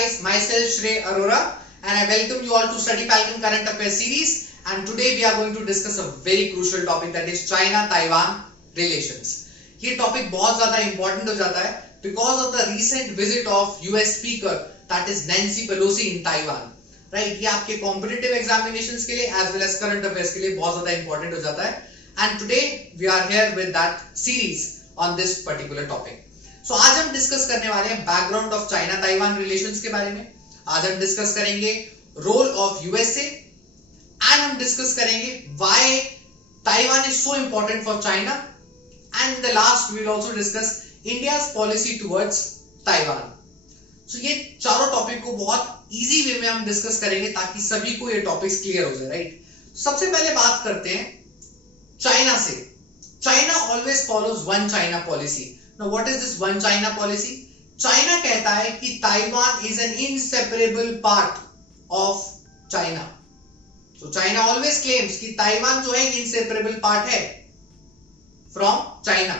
guys, myself Shrey Arora and I welcome you all to Study Falcon Current Affairs series, and today we are going to discuss a very crucial topic, that is China-Taiwan relations. ये topic बहुत ज्यादा important हो जाता है because of the recent visit of US speaker, that is Nancy Pelosi in Taiwan. Right, ये आपके competitive examinations के लिए as well as current affairs के लिए बहुत ज्यादा इंपॉर्टेंट हो जाता है. And today we are here with that series on this particular topic. So आज हम डिस्कस करने वाले हैं background of China Taiwan relations के बारे में. आज हम डिस्कस करेंगे रोल ऑफ यूएसए एंड हम डिस्कस करेंगे why Taiwan is so important for China, and in the last we will also discuss India's policy towards Taiwan. So ये चारों टॉपिक को बहुत इजी वे में हम डिस्कस करेंगे ताकि सभी को ये टॉपिक्स क्लियर हो जाए. राइट, सबसे पहले बात करते हैं चाइना से. China always follows one China policy. Now what is this one China policy? China कहता है कि Taiwan is an inseparable part of China. तो चाइना ऑलवेज क्लेम्स कि ताइवान जो है इनसेपरेबल पार्ट है from China.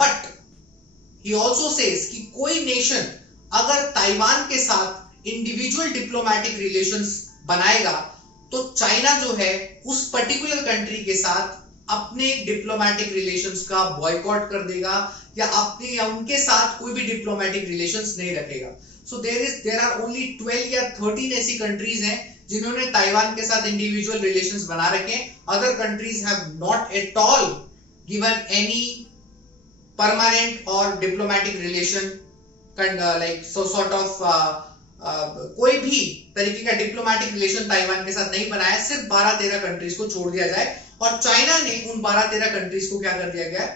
But he also says कि कोई नेशन अगर ताइवान के साथ इंडिविजुअल डिप्लोमेटिक रिलेशंस बनाएगा तो चाइना जो है उस पर्टिकुलर कंट्री के साथ अपने डिप्लोमेटिक रिलेशंस का बॉयकॉट कर देगा या अपने या उनके साथ कोई भी डिप्लोमेटिक रिलेशंस नहीं रखेगा. सो देयर आर ओनली 12 या 13 ऐसी कंट्रीज हैं जिन्होंने ताइवान के साथ इंडिविजुअल रिलेशंस बना रखे हैं. Other countries have not at all given any permanent और diplomatic relation like so sort of कोई भी तरीके का डिप्लोमेटिक रिलेशन ताइवान के साथ नहीं बनाया. सिर्फ 12-13 कंट्रीज को छोड़ दिया जाए और चाइना ने उन 12-13 कंट्रीज को क्या कर दिया गया?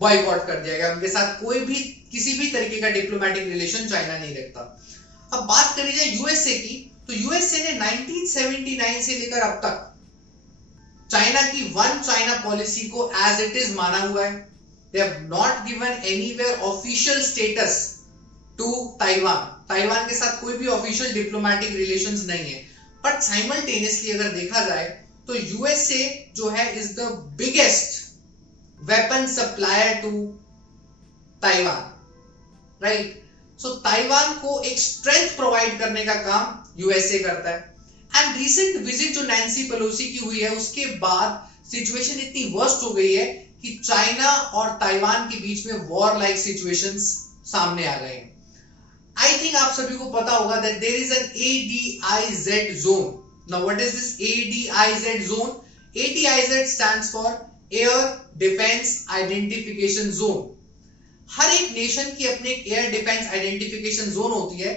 बॉयकॉट कर दिया गया. उनके साथ कोई भी किसी भी तरीके का डिप्लोमेटिक रिलेशन चाइना नहीं रखता. अब बात करी जाए यूएसए की, तो यूएसए ने 1979 से लेकर अब तक चाइना की वन चाइना पॉलिसी को एज इट इज माना हुआ है. They have not given anywhere official status to Taiwan. Taiwan के साथ कोई भी ऑफिशियल डिप्लोमेटिक रिलेशंस नहीं है. बट साइमल्टेनियसली अगर देखा जाए तो यूएसए जो है is the biggest weapon supplier to Taiwan. Right, so Taiwan को एक स्ट्रेंथ प्रोवाइड करने का काम यूएसए करता है. एंड रीसेंट विजिट जो नैन्सी पेलोसी की हुई है उसके बाद सिचुएशन इतनी वर्स्ट हो गई है कि चाइना और ताइवान के बीच में वॉर लाइक सिचुएशंस सामने आ गए हैं. आई थिंक आप सभी को पता होगा that there is an ADIZ zone. Now what is this ADIZ zone? ADIZ stands for Air Defense Identification Zone. हर एक नेशन की अपनी एक एयर डिफेंस आइडेंटिफिकेशन जोन होती है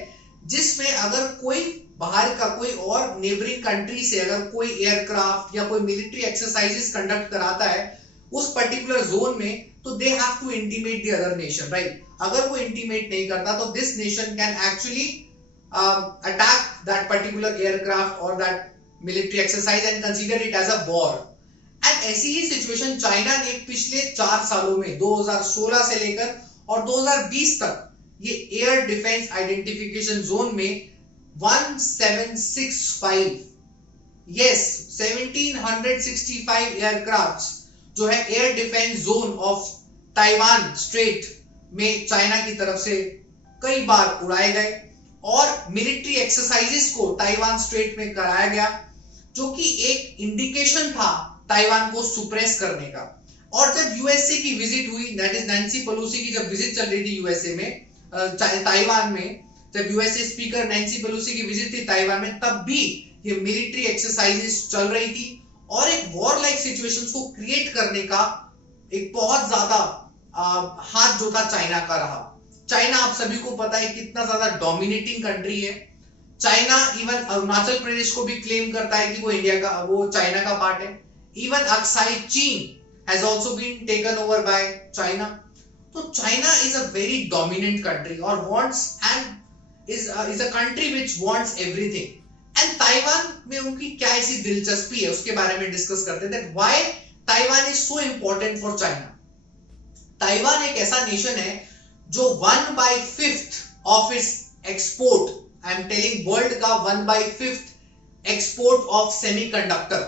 जिसमें अगर कोई बाहर का कोई और नेबरिंग कंट्री से अगर कोई एयरक्राफ्ट या कोई मिलिट्री एक्सरसाइजेस कंडक्ट कराता है उस पर्टिकुलर जोन में, तो they have to intimate the other nation. Right, अगर वो इंटीमेट नहीं करता तो this nation can actually attack that particular aircraft और that military exercise and consider it as a war. And ऐसी ही सिचुएशन चाइना ने पिछले 4 सालों में 2016 से लेकर और 2020 तक ये एयर डिफेंस आइडेंटिफिकेशन जोन में 1765 यस 1765 एयरक्राफ्ट्स जो है air defence zone of Taiwan straight में चाइना की तरफ से कई बार उड़ाए गए और मिलिट्री एक्सरसाइजेस को ताइवान स्ट्रेट में कराया गया, जो कि एक इंडिकेशन था ताइवान को सुप्रेस करने का. और जब यूएसए की विजिट हुई, दैट इज नैन्सी पेलोसी की जब विजिट चल रही थी यूएसए में ताइवान में, जब यूएसए स्पीकर नैन्सी पेलोसी की विजिट थी ताइवान में, तब भी ये मिलिट्री एक्सरसाइजेस चल रही थी और एक वॉर लाइक सिचुएशंस को क्रिएट करने का एक बहुत ज्यादा हाथ जो था चाइना का रहा. चाइना आप सभी को पता है कितना ज्यादा डोमिनेटिंग कंट्री है. चाइना इवन अरुणाचल प्रदेश को भी क्लेम करता है कि वो इंडिया का, वो चाइना का पार्ट है. Even Aksai Chin has also been taken over by China. तो China is a very dominant country और wants and is a country which wants everything. And Taiwan में उनकी क्या ऐसी दिलचस्पी है उसके बारे में डिस्कस करते हैं. That why Taiwan is so important for China. Taiwan एक ऐसा नेशन है जो 1/5 of its export, I am telling world का 1/5 export of semiconductor.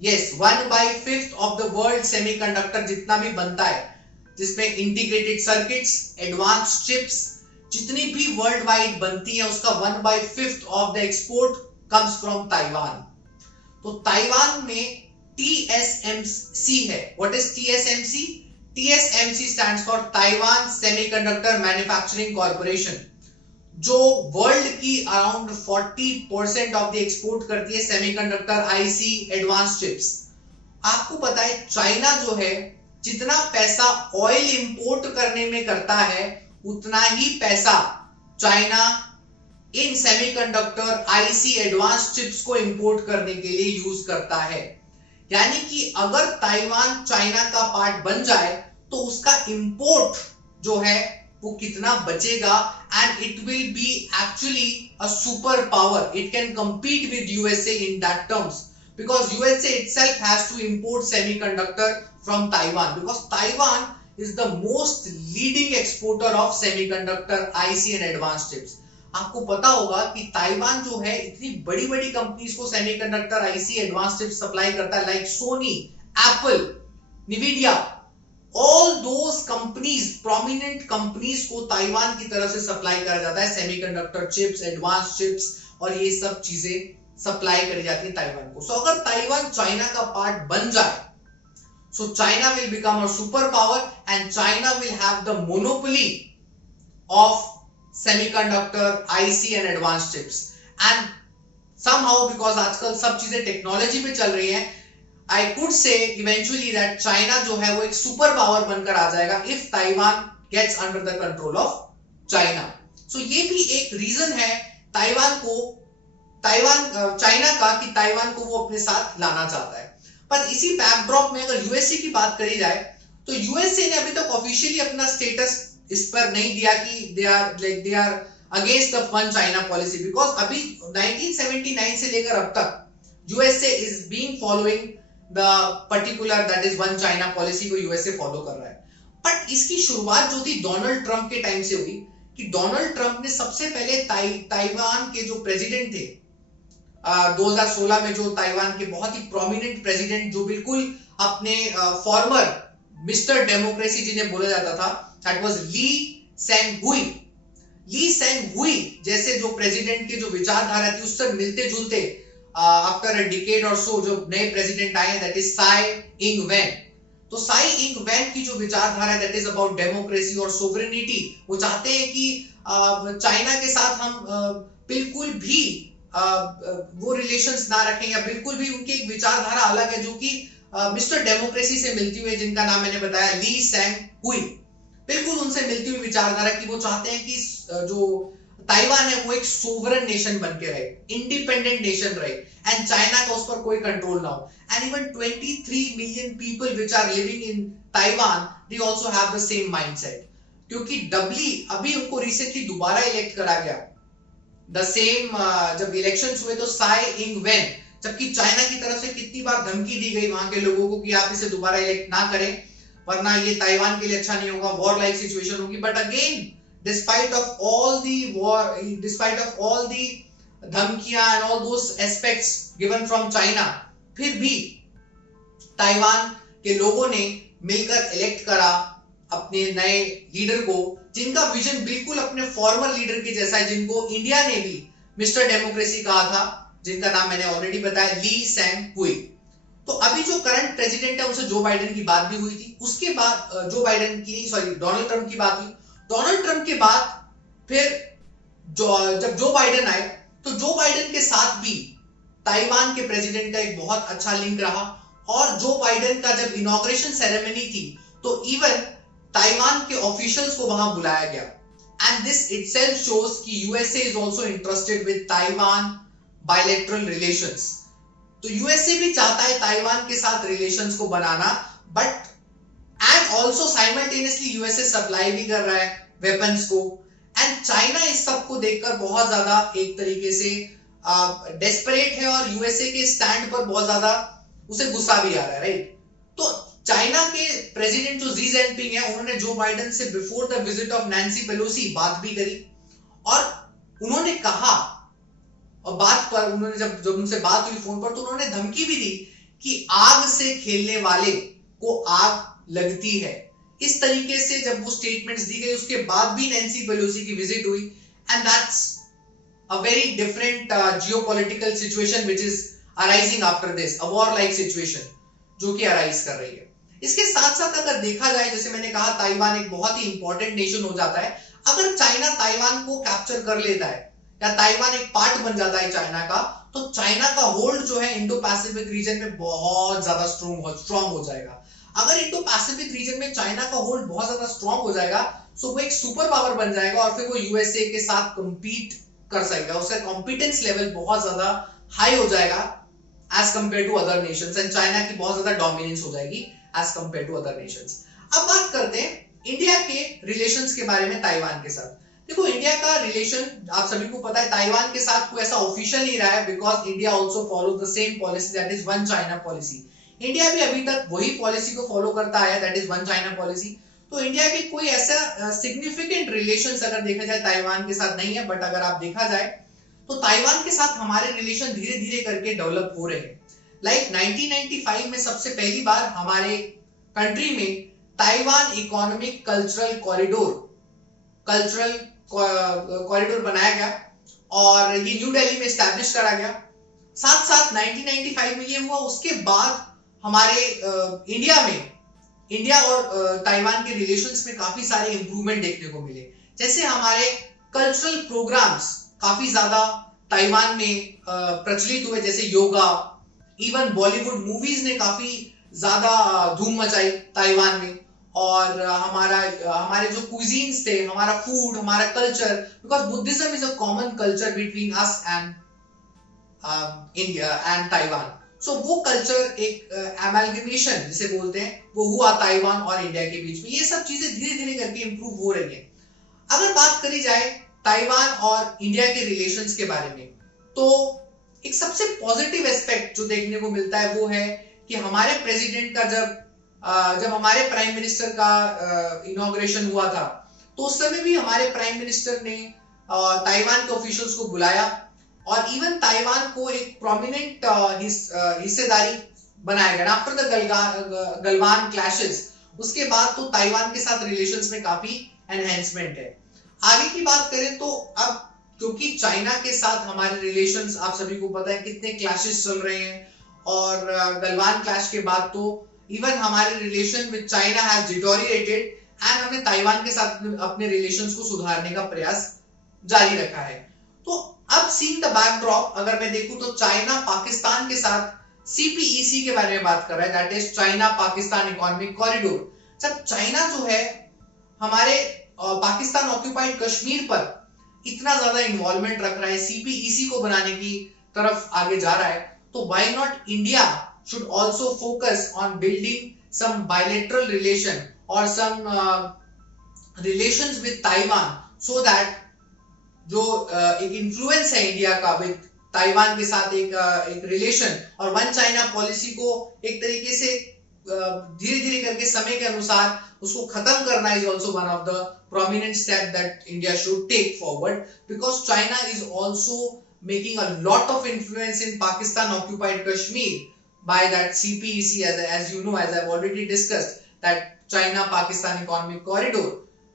Yes, 1/5 of the world semiconductor जितना भी बनता है, जिसमें इंटीग्रेटेड सर्किट्स, एडवांस चिप्स, जितनी भी वर्ल्ड वाइड बनती है उसका 1/5 of the export comes from Taiwan. तो ताइवान में TSMC है। What is TSMC? TSMC stands for Taiwan semiconductor manufacturing corporation, जो वर्ल्ड की अराउंड 40% ऑफ द एक्सपोर्ट करती है सेमीकंडक्टर आईसी एडवांस चिप्स। आपको पता है चाइना जो है जितना पैसा ऑयल इंपोर्ट करने में करता है उतना ही पैसा China in semiconductor IC advance chips को इंपोर्ट करने के लिए यूज करता है। यानी कि अगर ताइवान चाइना का पार्ट बन जाए तो उसका इंपोर्ट जो है वो कितना बचेगा, and it will be actually a super power. It can compete with USA in that terms because USA itself has to import semiconductor from Taiwan because Taiwan is the most leading exporter of semiconductor IC and advanced chips। आपको पता होगा कि Taiwan जो है इतनी बड़ी बड़ी companies को semiconductor IC advance chips supply करता है, like Sony, Apple, Nvidia, all those companies, prominent companies को ताइवान की तरफ से सप्लाई करा जाता है सेमीकंडक्टर चिप्स, एडवांस चिप्स, और ये सब चीजें सप्लाई करी जाती है ताइवान को। सो अगर ताइवान चाइना का पार्ट बन जाए, so China will become a superpower and China will have the monopoly of semiconductor IC and advanced chips, and somehow because आजकल सब चीजें टेक्नोलॉजी पे चल रही हैं, I could say eventually that China जो है वो एक सुपर पावर बनकर आ जाएगा if Taiwan gets under the control of China। so ये भी एक रीजन है चाइना का कि ताइवान को वो अपने साथ लाना चाहता है। पर इसी बैकड्रॉप में अगर यूएसए की बात करी जाए तो यूएसए ने अभी तक ऑफिशियली अपना स्टेटस इस पर नहीं दिया कि they are against the one China policy, because अभी 1979 से लेकर अब तक USA is being following the particular that is one China policy को यूएसए फॉलो कर रहा है। बट इसकी शुरुआत जो थी डोनाल्ड ट्रंप के टाइम से हुई कि डोनाल्ड ट्रंप ने सबसे पहले ताइवान के जो प्रेसिडेंट थे 2016 में, जो ताइवान के बहुत ही प्रोमिनेंट प्रेसिडेंट जो बिल्कुल अपने फॉर्मर मिस्टर डेमोक्रेसी जिन्हें बोला जाता था, दैट वाज ली सेंग हुई जैसे जो प्रेसिडेंट की जो विचारधारा थी उससे मिलते जुलते आफ्टर अ डिकेड और सो जो नए प्रेसिडेंट आए हैं that is Sai Ing Wen. तो साई इंग वेन की जो विचारधारा है दैट इज अबाउट डेमोक्रेसी और सोवरेनिटी। वो चाहते हैं कि चाइना के साथ हम बिल्कुल भी वो रिलेशंस ना रखें, या बिल्कुल भी उनकी एक विचारधारा अलग है जो कि मिस्टर डेमोक्रेसी से मिलती हुई, जिनका नाम मैंने बताया ली सेंग हुई, बिल्कुल उनसे मिलती हुई विचारधारा की वो चाहते हैं कि जो ताइवान है वो एक सोवरेन नेशन बन के रहे, इंडिपेंडेंट नेशन रहे, एंड चाइना का उस पर कोई कंट्रोल ना हो। And even 23 million people which are living in Taiwan they also have the same mindset, क्योंकि डबली अभी उनको रिसेंटली दोबारा इलेक्ट करा गया द सेम जब इलेक्शंस हुए तो साई इंग वेन, जबकि चाइना की तरफ से कितनी बार धमकी दी गई वहां के लोगों को कि आप इसे दोबारा इलेक्ट ना करें वरना ये ताइवान के लिए अच्छा नहीं होगा, वॉर लाइक सिचुएशन होगी। But again despite of all the war, despite of all the धमकियां and all those aspects given from China, फिर भी ताइवान के लोगों ने मिलकर इलेक्ट करा अपने नए लीडर को, जिनका विजन बिल्कुल अपने फॉर्मर लीडर के जैसा है, जिनको इंडिया ने भी मिस्टर डेमोक्रेसी कहा था, जिनका नाम मैंने ऑलरेडी बताया, ली सेंग हुई। तो अभी जो करंट प्रेसिडेंट है उनसे जो बाइडेन की बात भी हुई थी, उसके बाद डोनाल्ड ट्रंप की बात हुई। डोनाल्ड ट्रंप के बाद फिर जब जो बाइडेन आए तो जो बाइडेन के साथ भी ताइवान के प्रेसिडेंट का एक बहुत अच्छा लिंक रहा, और जो बाइडेन का जब इनॉग्रेशन सेरेमनी थी तो इवन ताइवान के ऑफिशियल्स को वहां बुलाया गया, एंड दिस इटसेल्फ शोज कि USA is also interested with Taiwan bilateral relations. तो यूएसए भी चाहता है ताइवान के साथ रिलेशंस को बनाना, but and also simultaneously USA supply भी कर रहा है वेपन्स को, एंड चाइना इस सब को देखकर बहुत ज्यादा एक तरीके से डेस्परेट है और यूएसए के स्टैंड पर बहुत ज्यादा उसे गुस्सा भी आ रहा है, राइट। तो चाइना के प्रेसिडेंट जो शी जिनपिंग है उन्होंने जो बाइडेन से before the visit of Nancy Pelosi बात भी करी, और उन्होंने कहा, और बात पर उन्होंने जब उनसे बात हुई फोन पर तो उन्होंने धमकी भी दी कि आग से खेलने वाले को आग लगती है, इस तरीके से जब वो स्टेटमेंट्स दी गई उसके बाद भी नैन्सी पेलोसी की विजिट हुई, and that's a very different geopolitical situation which is arising after this, a war like situation जो कि अराइज कर रही है। इसके साथ साथ अगर देखा जाए, जैसे मैंने कहा, ताइवान एक बहुत ही इंपॉर्टेंट नेशन हो जाता है। अगर चाइना ताइवान को कैप्चर कर लेता है या ताइवान एक पार्ट बन जाता है चाइना का, तो चाइना का होल्ड जो है इंडो पैसिफिक रीजन में बहुत ज्यादा स्ट्रॉन्ग हो जाएगा। अगर इंडो पैसिफिक रीजन में चाइना का होल्ड बहुत ज्यादा स्ट्रॉन्ग हो जाएगा, सो वो एक सुपर पावर बन जाएगा और फिर वो यूएसए के साथ compete कर सकेगा। उसका कॉम्पिटेंस लेवल बहुत ज्यादा हाई हो जाएगा as compare to other nations, and China की बहुत ज्यादा डोमिनेंस हो जाएगी as compare to other nations. अब बात करते हैं इंडिया के रिलेशंस के बारे में ताइवान के साथ। देखो, इंडिया का रिलेशन आप सभी को पता है ताइवान के साथ कोई ऐसा ऑफिशियल नहीं रहा है, because India also follow the same policy, that is one China policy. India भी अभी तक वही पॉलिसी को फॉलो करता है, that is one China policy. तो इंडिया के कोई ऐसा सिग्निफिकेंट रिलेशंस अगर देखा जाए ताइवान के साथ नहीं है, बट अगर आप देखा जाए तो ताइवान के साथ हमारे रिलेशन धीरे धीरे करके डेवलप हो रहे हैं। लाइक 1995 में सबसे पहली बार हमारे कंट्री में ताइवान इकोनॉमिक कल्चरल कॉरिडोर बनाया गया और ये न्यू दिल्ली में एस्टैब्लिश करा गया। साथ साथ 1995 में ये हुआ, उसके बाद हमारे इंडिया और ताइवान के रिलेशंस में काफी सारे इंप्रूवमेंट देखने को मिले। जैसे हमारे कल्चरल प्रोग्राम्स काफी ज्यादा ताइवान में प्रचलित हुए, जैसे योगा, इवन बॉलीवुड मूवीज ने काफी ज्यादा धूम मचाई ताइवान में। और हमारे जो कुजीन्स थे, हमारा फूड, हमारा culture, because Buddhism is a common culture between us and India and Taiwan. So वो कल्चर एक एमैल्गमेशन जिसे बोलते हैं, वो हुआ ताइवान और इंडिया के बीच में। ये सब चीजें धीरे धीरे करके इंप्रूव हो रही है। अगर बात करी जाए ताइवान और इंडिया के रिलेशंस के बारे में, तो एक सबसे पॉजिटिव एस्पेक्ट जो देखने को मिलता है वो है कि हमारे प्रेसिडेंट का जब हमारे प्राइम मिनिस्टर का इनॉग्रेशन हुआ था, तो उस समय भी हमारे प्राइम मिनिस्टर ने ताइवान के ऑफिशियल्स को बुलाया और इवन ताइवान को एक प्रोमिनेंट हिस्सेदारी बनाया गया। आफ्टर द गलवान क्लैशेस, उसके बाद तो ताइवान के साथ रिलेशंस में काफी एनहेंसमेंट है। आगे की बात करें तो अब क्योंकि चाइना के साथ हमारे रिलेशंस आप सभी को पता है कितने क्लैशेस चल रहे हैं, और गलवान क्लैश के बाद तो इवन हमारे relation with China has deteriorated, and हमने ताइवान के साथ अपने रिलेशंस को सुधारने का प्रयास जारी रखा है। तो अब सीइंग द बैकड्रॉप अगर मैं देखूं तो चाइना पाकिस्तान के साथ CPEC के बारे में बात कर रहा है, that is China Pakistan economic corridor. जब चाइना जो है हमारे पाकिस्तान ऑक्यूपाइड कश्मीर पर इतना ज्यादा इन्वॉल्वमेंट रख रहा है, CPEC को बनाने की तरफ आगे जा रहा है, तो why not India should also focus on building some bilateral relation or some relations with Taiwan, so that जो एक इन्फ्लुएंस है इंडिया का विद ताइवान के साथ एक रिलेशन और वन चाइना पॉलिसी को एक तरीके से धीरे धीरे करके समय के अनुसार उसको खत्म करना is also one of the prominent step that India should take forward, because China is also making a lot of influence in Pakistan occupied Kashmir by that CPEC, as you know, as I've already discussed, that China Pakistan economic corridor.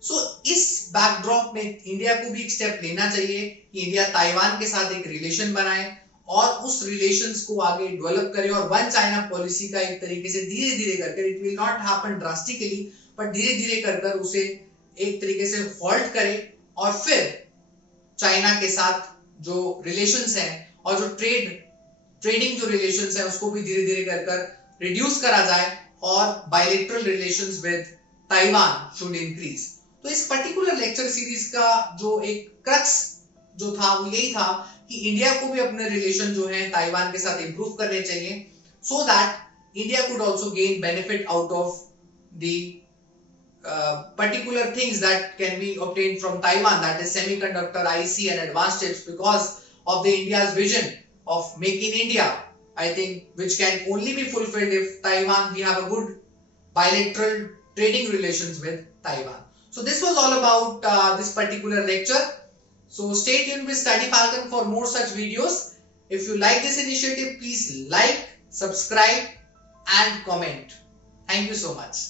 So इस backdrop में India को भी एक step लेना चाहिए कि India Taiwan के साथ एक रिलेशन बनाए और उस रिलेशंस को आगे डेवलप करे, और वन चाइना पॉलिसी का एक तरीके से धीरे धीरे करके, it will not happen drastically, but धीरे धीरे कर उसे एक तरीके से हॉल्ट करे, और फिर चाइना के साथ जो रिलेशंस हैं और जो ट्रेडिंग जो रिलेशंस है उसको भी धीरे धीरे कर रिड्यूस करा जाए, और bilateral relations with Taiwan should increase. तो इस पर्टिकुलर लेक्चर सीरीज का जो एक क्रक्स जो था वो यही था कि इंडिया को भी अपने रिलेशन जो है ताइवान के साथ इंप्रूव करने चाहिए, so that India could also gain benefit out of the particular things that can be obtained from Taiwan, that is semiconductor, IC and advanced chips, because of the India's vision of Make in India, I think, which can only be fulfilled if Taiwan, we have a good bilateral trading relations with Taiwan. So this was all about this particular lecture. So stay tuned with Study Falcon for more such videos. If you like this initiative, please like, subscribe and comment. Thank you so much.